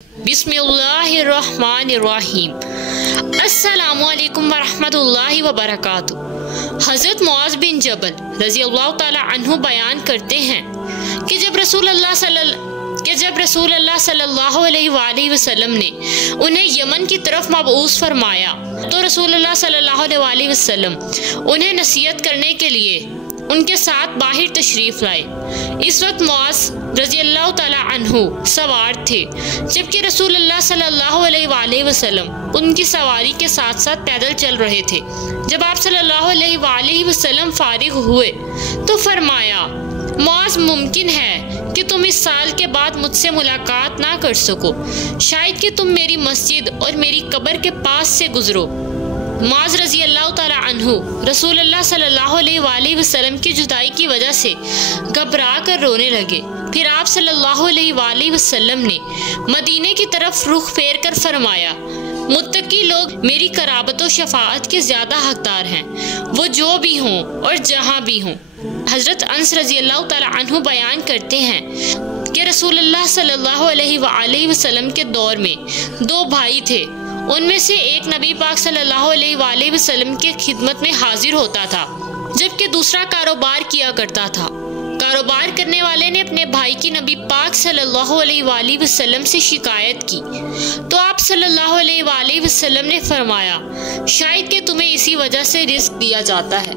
बिस्मिल्लाहिर्रहमानिर्रहीम। अस्सलामुअलैकुम वरहमतुल्लाहि वबरकातुहू। हज़रत मुआज़ बिन जबल रज़ियल्लाहु ताला अन्हु बयान करते हैं कि जब रसूलुल्लाह सल्लल्लाहु अलैहि वसल्लम ने उन्हें यमन की तरफ मबऊस फरमाया तो रसूलुल्लाह सल्लल्लाहु अलैहि वसल्लम उन्हें नसीहत करने के लिए उनके साथ बाहर तशरीफ़ लाए। इस वक्त मुआज़ रज़ियल्लाहु ताला अन्हु सवार थे, जबकि रसूलुल्लाह सल्लल्लाहु अलैहि वसल्लम उनकी सवारी के साथ साथ पैदल चल रहे थे। जब आप सल्लल्लाहु अलैहि वसल्लम फारिग हुए तो फरमाया, मुआज़, मुमकिन है कि तुम इस साल के बाद मुझसे मुलाकात ना कर सको, शायद कि तुम मेरी मस्जिद और मेरी कब्र के पास से गुजरो। मुआज़ रज़ी अल्लाह ताला अन्हु रसूलुल्लाह सल्लल्लाहु अलैहि वसल्लम की जुदाई की वजह से घबरा कर रोने लगे। फिर आप सल्लल्लाहु अलैहि वसल्लम ने मदीने की तरफ रुख फेर कर फरमाया, मुत्तकी लोग मेरी कराबत और शफाअत के ज़्यादा हकदार हैं, वो जो भी हों और जहाँ भी हों। हज़रत अनस रज़ी अल्लाह ताला अन्हु बयान करते हैं कि रसूलुल्लाह सल्लल्लाहु अलैहि वसल्लम के दौर में दो भाई थे। उनमें से एक नबी पाक सल्लल्लाहु अलैहि वसल्लम की खिदमत में हाजिर होता था, जबकि दूसरा कारोबार किया करता था। कारोबार करने वाले ने अपने भाई की नबी पाक सल्लल्लाहु अलैहि वसल्लम से शिकायत की तो आप सल्लल्लाहु अलैहि वसल्लम ने फरमाया, शायद कि तुम्हें इसी वजह से रिस्क दिया जाता है।